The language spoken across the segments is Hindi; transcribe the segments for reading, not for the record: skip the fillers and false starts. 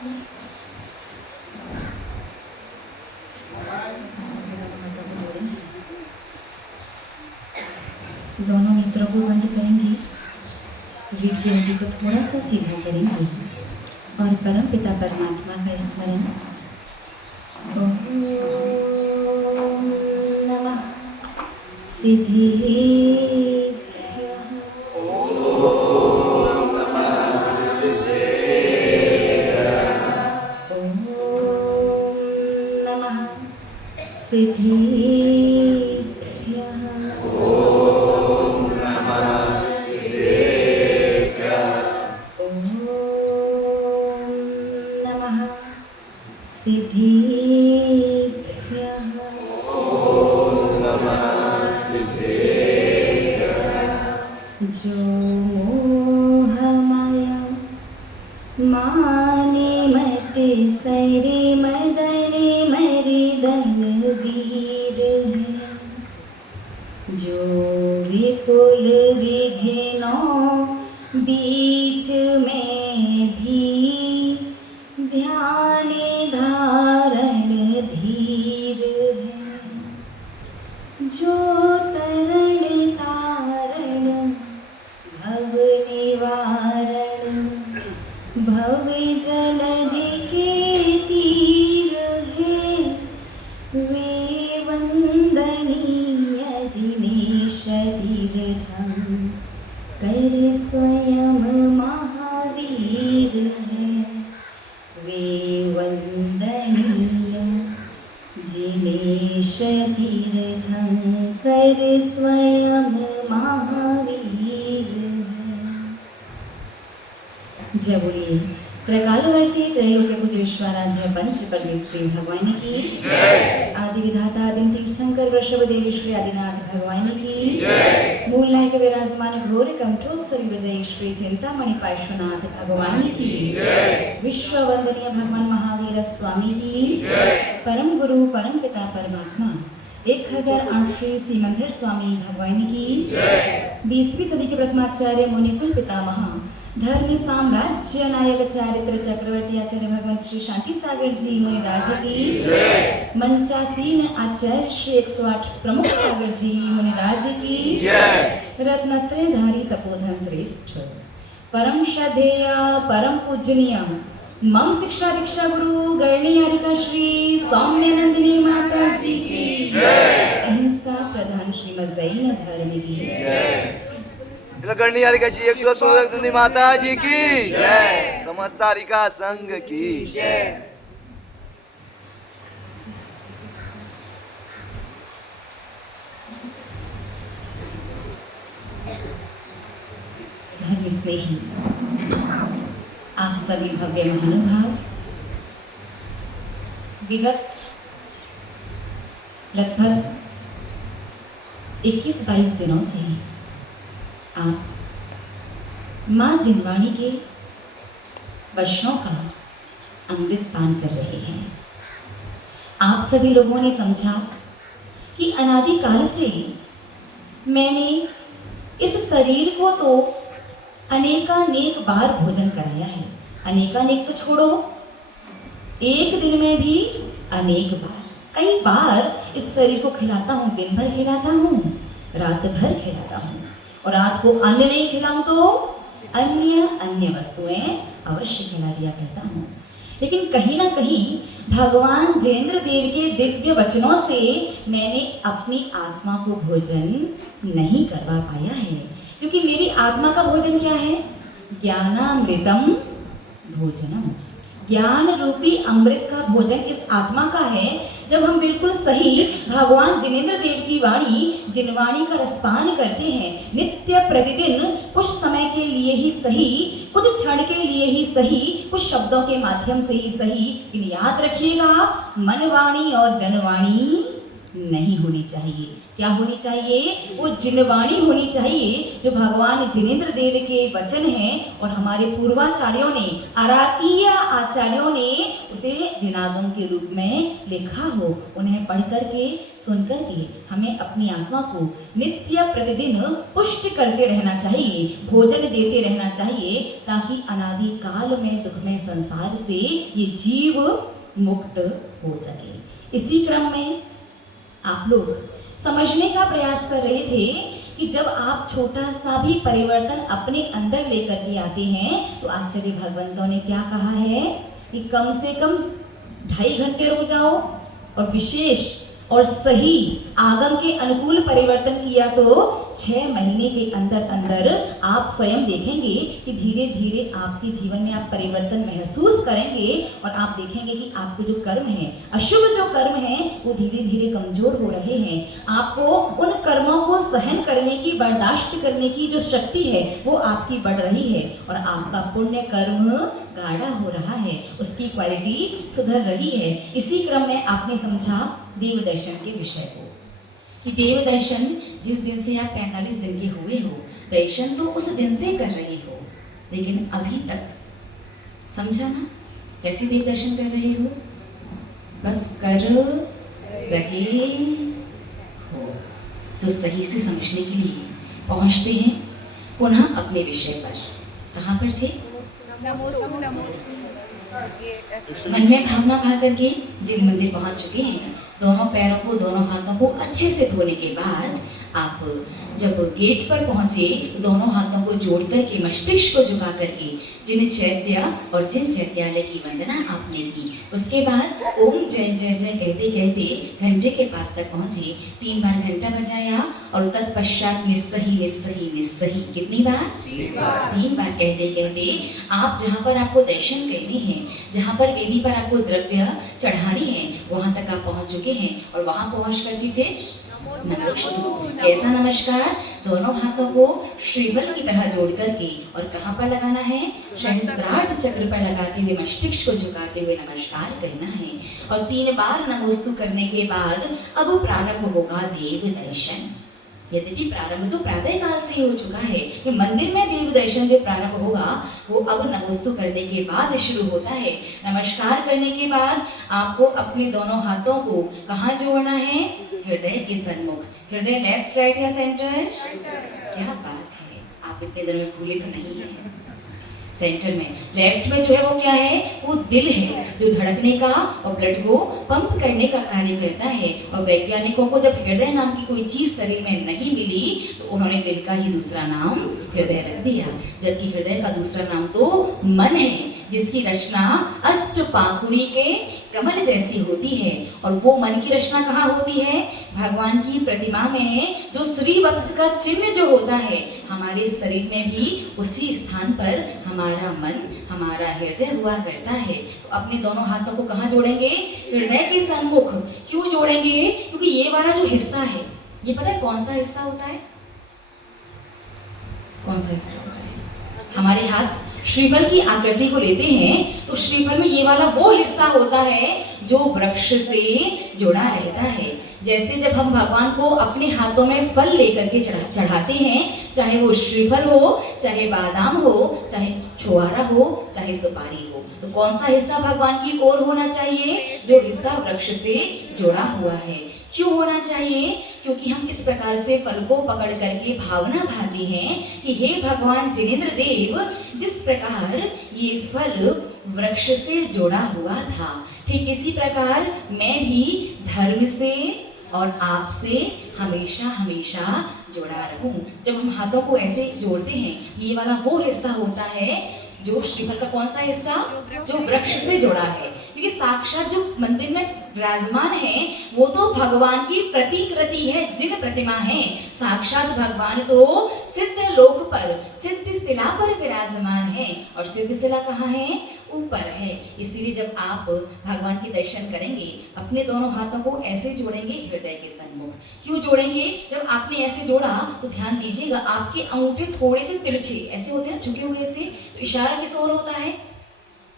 दोनों नेत्रों को बंद करेंगे, रीढ़ की हड्डी को थोड़ा सा सीधा करेंगे और परम पिता परमात्मा का स्मरण ओम नमः सिद्धेभ्यः। ओम नमः सिद्धेभ्यः। ओम नमः सिद्धेभ्यः। ओम नमः सिद्धेभ्यः। ओम नमः सिद्धेभ्यः। ओम नमः सिद्धेभ्यः। जो मोहमाया माने मत सरे मदने मर्दन वीर है, जो विपुल विघ्नों बीच में भी ध्यान धारण धीर है, जो तरण तारण भव निवारण भव जलधि के तीर है, वे वंदनीय जिनेश तीर्थम कर स्वयं महावीर है, वे वंदनीय जिनेश तीर्थम कर स्वयं महावीर है। जय बोलिए त्रकालवर्ती त्रैलोक्य पूज्येश्वराध्य पंच परमेश्वरी भगवान की जय। आदि विधाता आदिम तीर्थंकर वृषभ देवी श्री आदिनाथ भगवान की जय। मूल नायक विराजमान घोर कंठोप सरी विजय श्री चिंतामणि पार्श्वनाथ भगवान की जय। विश्व वंदनीय भगवान महावीर स्वामी की जय। परम गुरु परम पिता परमात्मा 1008 श्री सीमंदिर स्वामी भगवान की जय। 20वीं सदी के प्रथमाचार्य मुनिकुल पितामह धर्म साम्राज्य नायक चारित्र चक्रवर्ती आचार्य भगवंत श्री शांति सागर जी मुनिराज की जय। मंचासीन आचार्य श्री 108 प्रमुख सागर जी मुनिराज की जय। रत्नत्रयधारी तपोधन श्रेष्ठ परम श्रद्धेय परम पूजनीय मम शिक्षा दीक्षा गुरु गणनीयारिका श्री सौम्यनंदिनी माता जी की जय। अहिंसा प्रधान श्रीमद जैन धर्म की जय। गणनीयारिका जी 116 माता जी की जय। समस्त हरिका संघ की जय। धर्म स्नेही आप सभी भव्य महानुभाव, विगत लगभग 21-22 दिनों से आप माँ जिनवाणी के वचनों का अमृत पान कर रहे हैं। आप सभी लोगों ने समझा कि अनादिकाल से मैंने इस शरीर को तो अनेकानेक बार भोजन कराया है। अनेकानेक तो छोड़ो, एक दिन में भी अनेक बार, कई बार इस शरीर को खिलाता हूँ। दिन भर खिलाता हूँ, रात भर खिलाता हूँ, और रात को अन्न नहीं खिलाऊं तो अन्य वस्तुएं अवश्य खिला दिया करता हूँ। लेकिन कहीं ना कहीं भगवान जिनेंद्र देव के दिव्य वचनों से मैंने अपनी आत्मा को भोजन नहीं करवा पाया है, क्योंकि मेरी आत्मा का भोजन क्या है? ज्ञानामृतम भोजनम। ज्ञान रूपी अमृत का भोजन इस आत्मा का है। जब हम बिल्कुल सही भगवान जिनेंद्र देव की वाणी जिनवाणी का रसपान करते हैं, नित्य प्रतिदिन कुछ समय के लिए ही सही, कुछ क्षण के लिए ही सही, कुछ शब्दों के माध्यम से ही सही, लेकिन याद रखिएगा मन वाणी और जनवाणी नहीं होनी चाहिए। क्या होनी चाहिए? वो जिनवाणी होनी चाहिए जो भगवान जिनेंद्र देव के वचन हैं और हमारे पूर्वाचार्यों ने, आरातीय आचार्यों ने उसे जिनागम के रूप में लिखा हो। उन्हें पढ़ करके, सुन करके हमें अपनी आत्मा को नित्य प्रतिदिन पुष्ट करते रहना चाहिए, भोजन देते रहना चाहिए, ताकि अनादि काल में दुखमय संसार से ये जीव मुक्त हो सके। इसी क्रम में आप लोग समझने का प्रयास कर रहे थे कि जब आप छोटा सा भी परिवर्तन अपने अंदर लेकर के आते हैं तो आचार्य भगवंतों ने क्या कहा है कि कम से कम 2.5 घंटे रुक जाओ और विशेष और सही आगम के अनुकूल परिवर्तन किया तो 6 महीने के अंदर अंदर आप स्वयं देखेंगे कि धीरे धीरे आपके जीवन में आप परिवर्तन महसूस करेंगे और आप देखेंगे कि आपके जो कर्म हैं, अशुभ जो कर्म हैं, वो धीरे धीरे कमजोर हो रहे हैं। आपको उन कर्मों को सहन करने की, बर्दाश्त करने की जो शक्ति है वो आपकी बढ़ रही है और आपका पुण्य कर्म गाढ़ा हो रहा है, उसकी क्वालिटी सुधर रही है। इसी क्रम में आपने समझा देव दर्शन के विषय को कि देव दर्शन जिस दिन से आप 45 दिन के हुए हो, दर्शन तो उस दिन से कर रहे हो, लेकिन अभी तक समझा ना कैसे देव दर्शन कर रहे हो? बस कर रहे हो। तो सही से समझने के लिए पहुंचते हैं पुनः अपने विषय पर। कहाँ पर थे? मन में भावना भा करके जिन मंदिर पहुंच चुके हैं, दोनों पैरों को, दोनों हाथों को अच्छे से धोने के बाद आप जब गेट पर पहुंचे, दोनों हाथों को जोड़ करके, मस्तिष्क को झुका करके जिन चैत्य और जिन चैत्यालय की वंदना आपने की, उसके बाद ओम जय जय जय कहते कहते घंटे के पास तक पहुंचे। 3 बार घंटा बजाया और तत्पश्चात निस्सही निस्सही निस्सही कितनी बार? 3 बार कहते कहते आप जहाँ पर आपको दर्शन करने हैं, जहाँ पर वेदी पर आपको द्रव्य चढ़ानी है, वहाँ तक आप पहुँच चुके हैं और वहाँ पहुँच करके फिर नमस्कार। कैसा नमस्कार? दोनों हाथों को श्रीफल की तरह जोड़ करके और कहाँ पर लगाना है? सहस्त्रार्थ चक्र पर लगाते हुए, मस्तिष्क को झुकाते हुए नमस्कार करना है। और 3 बार नमोस्तु करने के बाद अब प्रारंभ होगा देव दर्शन। यद्यपि प्रारंभ तो प्रातः काल से ही हो चुका है, ये मंदिर में देव दर्शन जो प्रारंभ होगा वो अब नमोस्तु करने के बाद शुरू होता है। नमस्कार करने के बाद आपको अपने दोनों हाथों को कहाँ जोड़ना है? हृदय के सन्मुख। हृदय लेफ्ट, राइट या सेंटर? क्या बात है, आप इतने दिन में भूले तो नहीं है। सेंटर में, लेफ्ट में जो है वो क्या है? वो दिल है जो धड़कने का और ब्लड को पंप करने का कार्य करता है। और वैज्ञानिकों को जब हृदय नाम की कोई चीज शरीर में नहीं मिली तो उन्होंने दिल का ही दूसरा नाम हृदय रख दिया, जबकि हृदय का दूसरा नाम तो मन है, जिसकी रचना अष्टपाहुड़ी के कमल जैसी होती है। और वो मन की रचना कहाँ होती है? भगवान की प्रतिमा में जो श्रीवत्स का चिन्ह जो होता है, हमारे शरीर में भी उसी स्थान पर हमारा मन, हमारा हृदय हुआ करता है। तो अपने दोनों हाथों को कहाँ जोड़ेंगे? हृदय के सन्मुख। क्यों जोड़ेंगे? क्योंकि ये वाला जो हिस्सा है, ये पता है कौन सा हिस्सा होता है? कौन सा हिस्सा होता है? हमारे हाथ श्रीफल की आकृति को लेते हैं तो श्रीफल में ये वाला वो हिस्सा होता है जो वृक्ष से जुड़ा रहता है। जैसे जब हम भगवान को अपने हाथों में फल लेकर के चढ़ाते हैं, चाहे वो श्रीफल हो, चाहे बादाम हो, चाहे छुआरा हो, चाहे सुपारी हो, तो कौन सा हिस्सा भगवान की ओर होना चाहिए? जो हिस्सा वृक्ष से जुड़ा हुआ है। क्यों होना चाहिए? क्योंकि हम इस प्रकार से फल को पकड़ करके भावना भाती हैं कि हे भगवान जिनेंद्र देव, जिस प्रकार ये फल वृक्ष से जुड़ा हुआ था, ठीक इसी प्रकार मैं भी धर्म से और आपसे हमेशा हमेशा जुड़ा रहूं। जब हम हाथों को ऐसे जोड़ते हैं, ये वाला वो हिस्सा होता है जो श्रीफल का कौन सा हिस्सा? जो वृक्ष से जुड़ा है। क्योंकि साक्षात जो मंदिर में विराजमान है वो तो भगवान की प्रतिकृति है, जिन प्रतिमा है। साक्षात भगवान तो सिद्ध लोक पर, सिद्ध शिला पर विराजमान है। और सिद्ध शिला कहाँ है? ऊपर है। इसीलिए जब आप भगवान के दर्शन करेंगे, अपने दोनों हाथों को ऐसे जोड़ेंगे हृदय के सन्मुख। क्यों जोड़ेंगे? जब आपने ऐसे जोड़ा तो ध्यान दीजिएगा, आपके अंगूठे थोड़े से तिरछे ऐसे होते हैं ना, झुके हुए से, तो इशारा किस ओर होता है?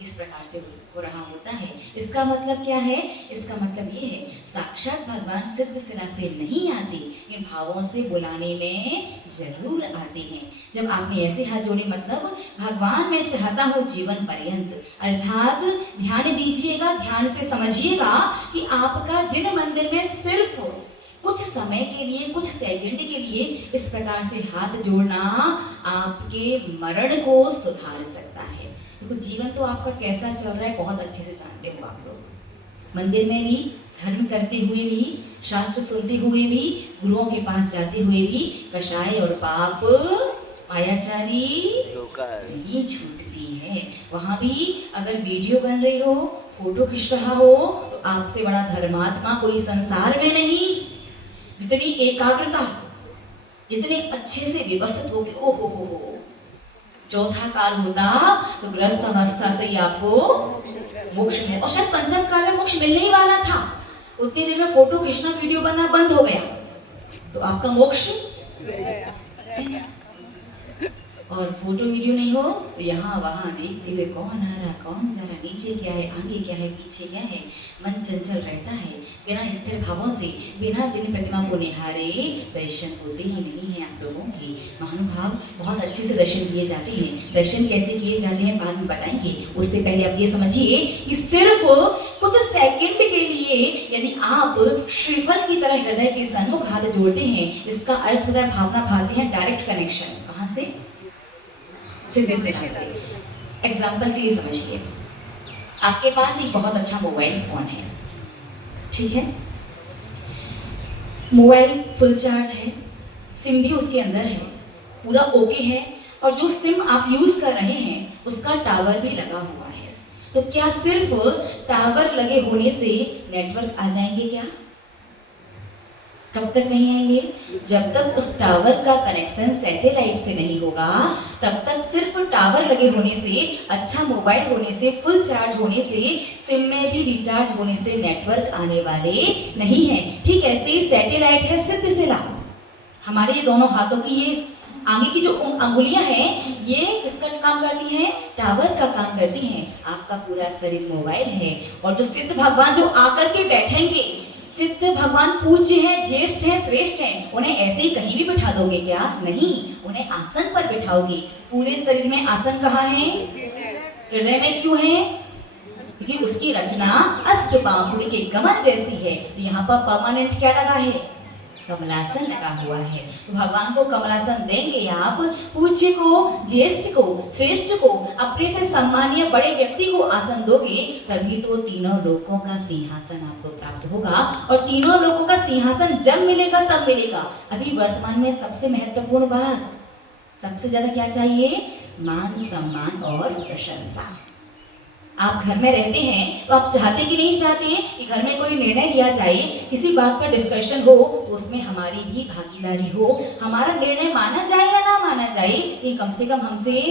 इस प्रकार से हो रहा होता है। इसका मतलब क्या है? इसका मतलब ये है साक्षात भगवान सिद्ध सिला से नहीं आते, इन भावों से बुलाने में जरूर आते हैं। जब आपने ऐसे हाथ जोड़े मतलब भगवान मैं चाहता हूँ जीवन पर्यंत, अर्थात ध्यान दीजिएगा, ध्यान से समझिएगा कि आपका जिन मंदिर में सिर्फ कुछ समय के लिए, कुछ सेकंड के लिए इस प्रकार से हाथ जोड़ना आपके मरण को सुधार सकता है। देखो जीवन तो आपका कैसा चल रहा है बहुत अच्छे से जानते हो आप लोग। मंदिर में भी, धर्म करते हुए भी, शास्त्र सुनते हुए भी, गुरुओं के पास जाते हुए भी कषाय और पाप मायाचारी नहीं छूटती है। वहाँ भी अगर वीडियो बन रही हो, फोटो खींच रहा हो, तो आपसे बड़ा धर्मात्मा कोई संसार में नहीं। जितनी एकाग्रता, जितने अच्छे से व्यवस्थित हो के ओ हो चौथा काल होता तो ग्रस्त अवस्था से ही आपको मोक्ष मिले, और शायद पंचम काल में मोक्ष मिलने ही वाला था। उतनी देर में फोटो खींचना, वीडियो बनना बंद हो गया तो आपका मोक्ष और फोटो वीडियो नहीं हो तो यहाँ वहाँ देखते हुए कौन आ रहा, कौन जा रहा, नीचे क्या है, आगे क्या है, पीछे क्या है, मन चंचल रहता है। बिना स्थिर भावों से, बिना जिन प्रतिमा को निहारे दर्शन होते ही नहीं है आप लोगों के। महानुभाव बहुत अच्छे से दर्शन किए जाते हैं। दर्शन कैसे किए जाते हैं बाद में बताएंगे। उससे पहले आप ये समझिए कि सिर्फ कुछ सेकंड के लिए यदि आप श्रीफल की तरह हृदय के सन्मुख हाथ जोड़ते हैं, इसका अर्थ होता है भावना भाते हैं डायरेक्ट कनेक्शन। कहाँ से? सीधे से। एग्जाम्पल के लिए समझिए, आपके पास एक बहुत अच्छा मोबाइल फोन है, ठीक है, मोबाइल फुल चार्ज है, सिम भी उसके अंदर है, पूरा ओके है, और जो सिम आप यूज कर रहे हैं उसका टावर भी लगा हुआ है। तो क्या सिर्फ टावर लगे होने से नेटवर्क आ जाएंगे क्या? कब तक नहीं आएंगे? जब तक उस टावर का कनेक्शन सैटेलाइट से नहीं होगा तब तक सिर्फ टावर लगे होने से, अच्छा मोबाइल होने से, फुल चार्ज होने से, सिम में भी रिचार्ज होने से नेटवर्क आने वाले नहीं है। ठीक ऐसे ही सैटेलाइट है सिद्ध सिला। हमारे ये दोनों हाथों की ये आगे की जो अंगुलियां हैं ये किसका काम करती हैं? टावर का काम करती हैं। आपका पूरा शरीर मोबाइल है, और जो सिद्ध भगवान जो आकर के बैठेंगे, सिद्ध भगवान पूज्य हैं, ज्येष्ठ हैं, श्रेष्ठ हैं, उन्हें ऐसे ही कहीं भी बिठा दोगे क्या? नहीं, उन्हें आसन पर बिठाओगे। पूरे शरीर में आसन कहाँ है? हृदय में क्यों है? क्योंकि उसकी रचना अष्टबाहुड़ी के कमल जैसी है। तो यहाँ पर परमानेंट क्या लगा है? कमलासन लगा हुआ है। तो भगवान को कमलासन देंगे आप, पूज्य को, ज्येष्ठ को, श्रेष्ठ को, अपने से सम्मानीय बड़े व्यक्ति को आसन दोगे, तभी तो तीनों लोकों का सिंहासन आपको प्राप्त होगा। और तीनों लोकों का सिंहासन जब मिलेगा तब मिलेगा। अभी वर्तमान में सबसे महत्वपूर्ण बात, सबसे ज्यादा क्या चाहिए? मान सम्मान और प्रशंसा। आप घर में रहते हैं तो आप चाहते कि नहीं चाहते हैं कि घर में कोई निर्णय लिया जाए, किसी बात पर डिस्कशन हो तो उसमें हमारी भी भागीदारी हो, हमारा निर्णय माना जाए या ना माना जाए, ये कम से कम हमसे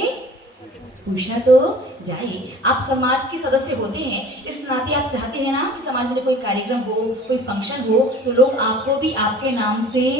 पूछना तो जाए। आप समाज के सदस्य होते हैं, इस नाते आप चाहते हैं ना कि समाज में कोई कार्यक्रम हो, कोई फंक्शन हो तो लोग आपको भी आपके नाम से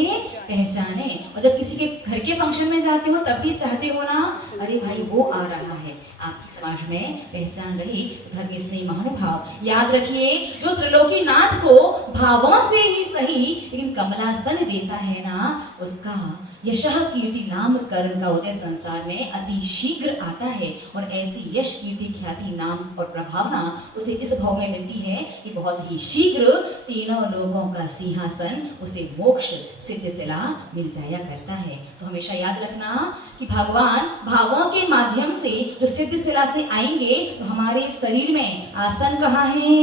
पहचाने। और जब किसी के घर के फंक्शन में जाते हो तब भी चाहते हो ना, अरे भाई वो आ रहा है, आपकी समाज में पहचान रही। धर्म स्नेही महानुभाव याद रखिए, जो त्रिलोकी नाथ को भावों से ही सही लेकिन कमलासन देता है ना, उसका यशः कीर्ति नाम कर्म का उदय संसार में अति शीघ्र आता है। और ऐसी यश कीर्ति ख्याति नाम और प्रभावना उसे इस भाव में मिलती है कि बहुत ही शीघ्र तीनों लोगों का सिंहासन उसे मोक्ष सिद्ध सिला मिल जाया करता है। तो हमेशा याद रखना कि भगवान भावों के माध्यम से जो सिद्ध सिला से आएंगे तो हमारे शरीर में आसन कहाँ है?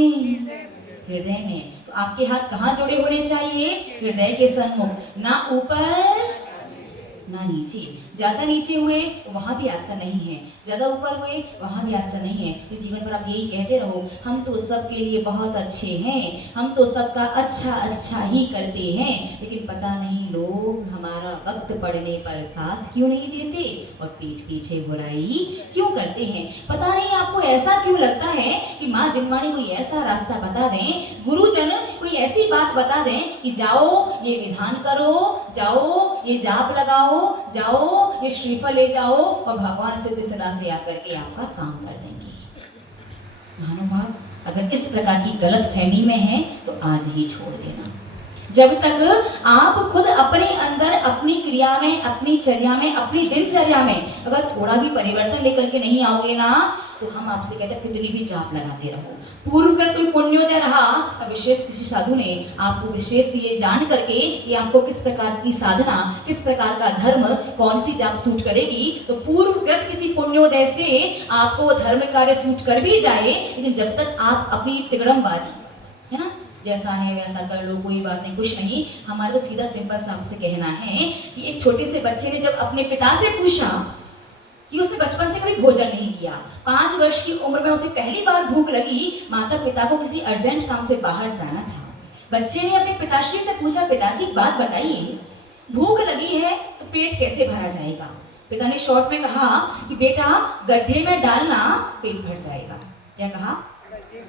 हृदय में। तो आपके हाथ कहाँ जुड़े होने चाहिए? हृदय के सन्मुख, ना ऊपर ना नीचे। ज्यादा नीचे हुए तो वहां भी आसन नहीं है, ज्यादा ऊपर हुए वहां भी आसन नहीं है। तो जीवन पर आप यही कहते रहो, हम तो सबके लिए बहुत अच्छे हैं, हम तो सबका अच्छा अच्छा ही करते हैं, लेकिन पता नहीं लोग हमारा वक्त पड़ने पर साथ क्यों नहीं देते और पीठ पीछे बुराई क्यों करते हैं। पता नहीं आपको ऐसा क्यों लगता है कि माँ जिनवाणी कोई ऐसा रास्ता बता दें, गुरुजन कोई ऐसी बात बता दें कि जाओ ये विधान करो, जाओ ये जाप लगाओ, जाओ ये श्रीफल ले जाओ और भगवान सिद्ध सिला से आकर के आपका काम कर देंगे। महानुभाव, अगर इस प्रकार की गलत फहमी में है तो आज ही छोड़ देना। जब तक आप खुद अपने अंदर, अपनी क्रिया में, अपनी चर्या में, अपनी दिनचर्या में अगर थोड़ा भी परिवर्तन लेकर के नहीं आओगे ना, तो हम आपसे कहते हैं कितनी भी जाप लगाते रहो। पूर्वकृत कोई पुण्योदय रहा, विशेष किसी साधु ने आपको विशेष ये जान करके कि आपको किस प्रकार की साधना, किस प्रकार का धर्म, कौन सी जाप सूट करेगी, तो पूर्वकृत किसी पुण्योदय से आपको धर्म कार्य सूट कर भी जाए, लेकिन जब तक आप अपनी तिगड़मबाजी, है ना, जैसा है वैसा कर लो, कोई बात नहीं, कुछ नहीं, हमारा तो सीधा सिंपल सा आपसे कहना है कि एक छोटे से बच्चे ने जब अपने पिता से पूछा कि उसने बचपन से कभी भोजन नहीं किया, 5 वर्ष की उम्र में उसे पहली बार भूख लगी, माता पिता को किसी अर्जेंट काम से बाहर जाना था। बच्चे ने अपने पिताश्री से पूछा, पिताजी एक बात बताइए, भूख लगी है तो पेट कैसे भरा जाएगा? पिता ने शॉर्ट में कहा कि बेटा गड्ढे में डालना पेट भर जाएगा। क्या कहा?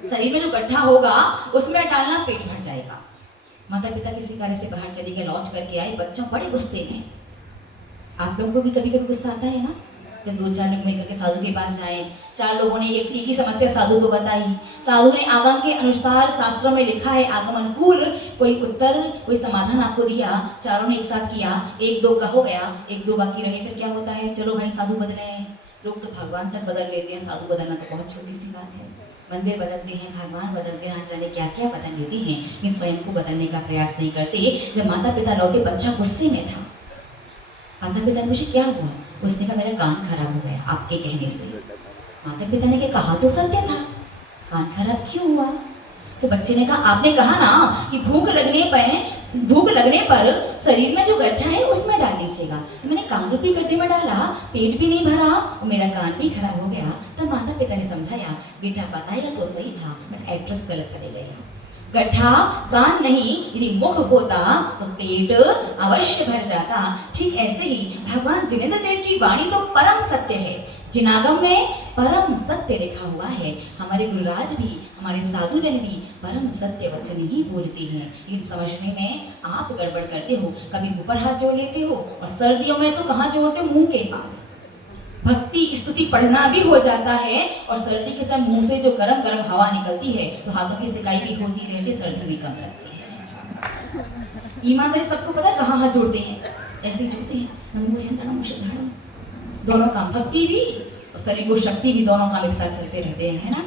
शरीर में जो गड्ढा होगा उसमें डालना पेट भर जाएगा। माता पिता किसी कार्य से बाहर चले गए, लौट करके आए, बच्चा बड़े गुस्से में। आप लोगों को भी कभी कभी गुस्सा आता है ना, जब 2-4 लोग मिलकर के साधु के पास जाए, 4 लोगों ने एक ही समस्या साधु को बताई, साधु ने आगम के अनुसार, शास्त्रों में लिखा है आगम अनुकूल कोई उत्तर, कोई समाधान आपको दिया, चारों ने एक साथ किया, 1-2 का हो गया, 1-2 बाकी रहे, फिर क्या होता है, चलो भाई साधु बदले हैं। लोग तो भगवान तक बदल लेते हैं, साधु बदलना तो बहुत छोटी सी बात है। मंदिर बदलते हैं, भगवान बदलते हैं, जाने क्या क्या बदल लेते हैं, ये स्वयं को बदलने का प्रयास नहीं करते। जब माता पिता लौटे, बच्चा गुस्से में था। माता पिता ने पूछा क्या हुआ? उसने कहा मेरा कान खराब हो गया आपके कहने से। माता पिता ने कहा तो सत्य था, कान खराब क्यों हुआ? तो बच्चे ने कहा आपने कहा ना कि भूख लगने पर शरीर में जो गड्ढा है उसमें डाल लीजिएगा, तो मैंने कान रूपी गड्ढे में डाला, पेट भी नहीं भरा और मेरा कान भी खराब हो गया। तब माता पिता ने समझाया बेटा बताया तो सही था, बट एड्रेस गलत चले गया। गड्ढा कान नहीं, यदि मुख होता तो पेट अवश्य भर जाता। ठीक ऐसे ही भगवान जिनेंद्र देव की वाणी तो परम सत्य है, जिनागम में परम सत्य लिखा हुआ है। हमारे गुरुराज भी, हमारे साधु जन भी परम सत्य वचन ही बोलते हैं, लेकिन समझने में आप गड़बड़ करते हो। कभी ऊपर हाथ जोड़ लेते हो और सर्दियों में तो कहाँ जोड़ते हो? मुंह के पास। भक्ति स्तुति पढ़ना भी हो जाता है और सर्दी के समय मुंह से जो गरम गरम हवा निकलती है तो हाथों की सिकाई भी होती रहती, सर्दी भी कम लगती है। ईमानदारी सबको पता है कहाँ हाथ जोड़ते हैं? ऐसे जोड़ते हैं, नमो नमो शिवाय। दोनों काम, भक्ति भी और शरीर को शक्ति भी, दोनों काम एक साथ चलते रहते हैं, है ना।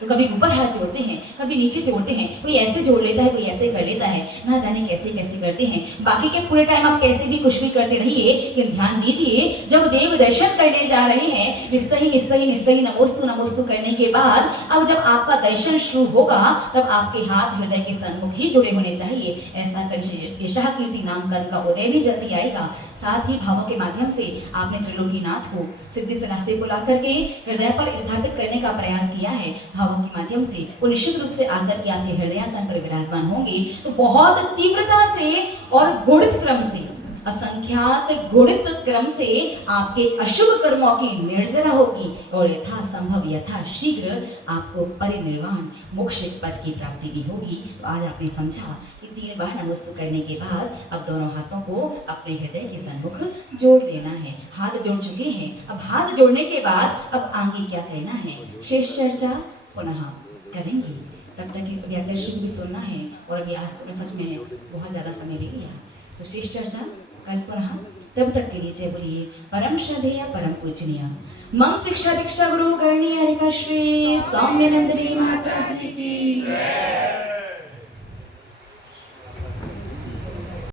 तो कभी ऊपर हाथ जोड़ते हैं, कभी नीचे जोड़ते हैं, कोई ऐसे जोड़ लेता है, कोई ऐसे कर लेता है, ना जाने कैसे कैसे करते हैं। बाकी के पूरे टाइम आप कैसे भी कुछ भी करते रहिए, लेकिन ध्यान दीजिए जब देव दर्शन करने जा रहे हैं, निस्सही निस्सही निस्सही नमोस्तु नमोस्तु करने के बाद अब जब आपका दर्शन शुरू होगा तब आपके हाथ हृदय के सन्मुख ही जुड़े होने चाहिए। ऐसा कर यशः कीर्ति नाम कर्म का उदय भी जल्दी आएगा। साथ ही भावों के माध्यम से आपने त्रिलोकीनाथ को सिद्धि सना से बुला करके हृदय पर स्थापित करने का प्रयास किया है। भावों के माध्यम से वो निश्चित रूप से आकर के आपके हृदयासन पर विराजमान होंगे तो बहुत तीव्रता से और गुणित क्रम से, असंख्यात गुणित क्रम से आपके अशुभ कर्मों की निर्जरा होगी और यथासंभव यथा शीघ्र आपको परिनिर्वाण मोक्ष पद की प्राप्ति भी होगी। तो आज आपने समझा कि 3 बार नमोस्तु करने के बाद अब दोनों हाथों को अपने हृदय के सन्मुख जोड़ लेना है। हाथ जोड़ चुके हैं, अब हाथ जोड़ने के बाद अब आगे क्या करना है, शेष चर्चा पुनः करेंगे। तब तक व्याचर्षि को भी सुनना है और अभी आज तो सच में बहुत ज़्यादा समय ले लिया, तो शेष चर्चा कल पुनः। तब तक के लिए जय बोलिए परम श्रद्धेय परम पूजनीय मम शिक्षा दीक्षा गुरु करणी हरिका श्री सौम्यानंदनी माता जी की।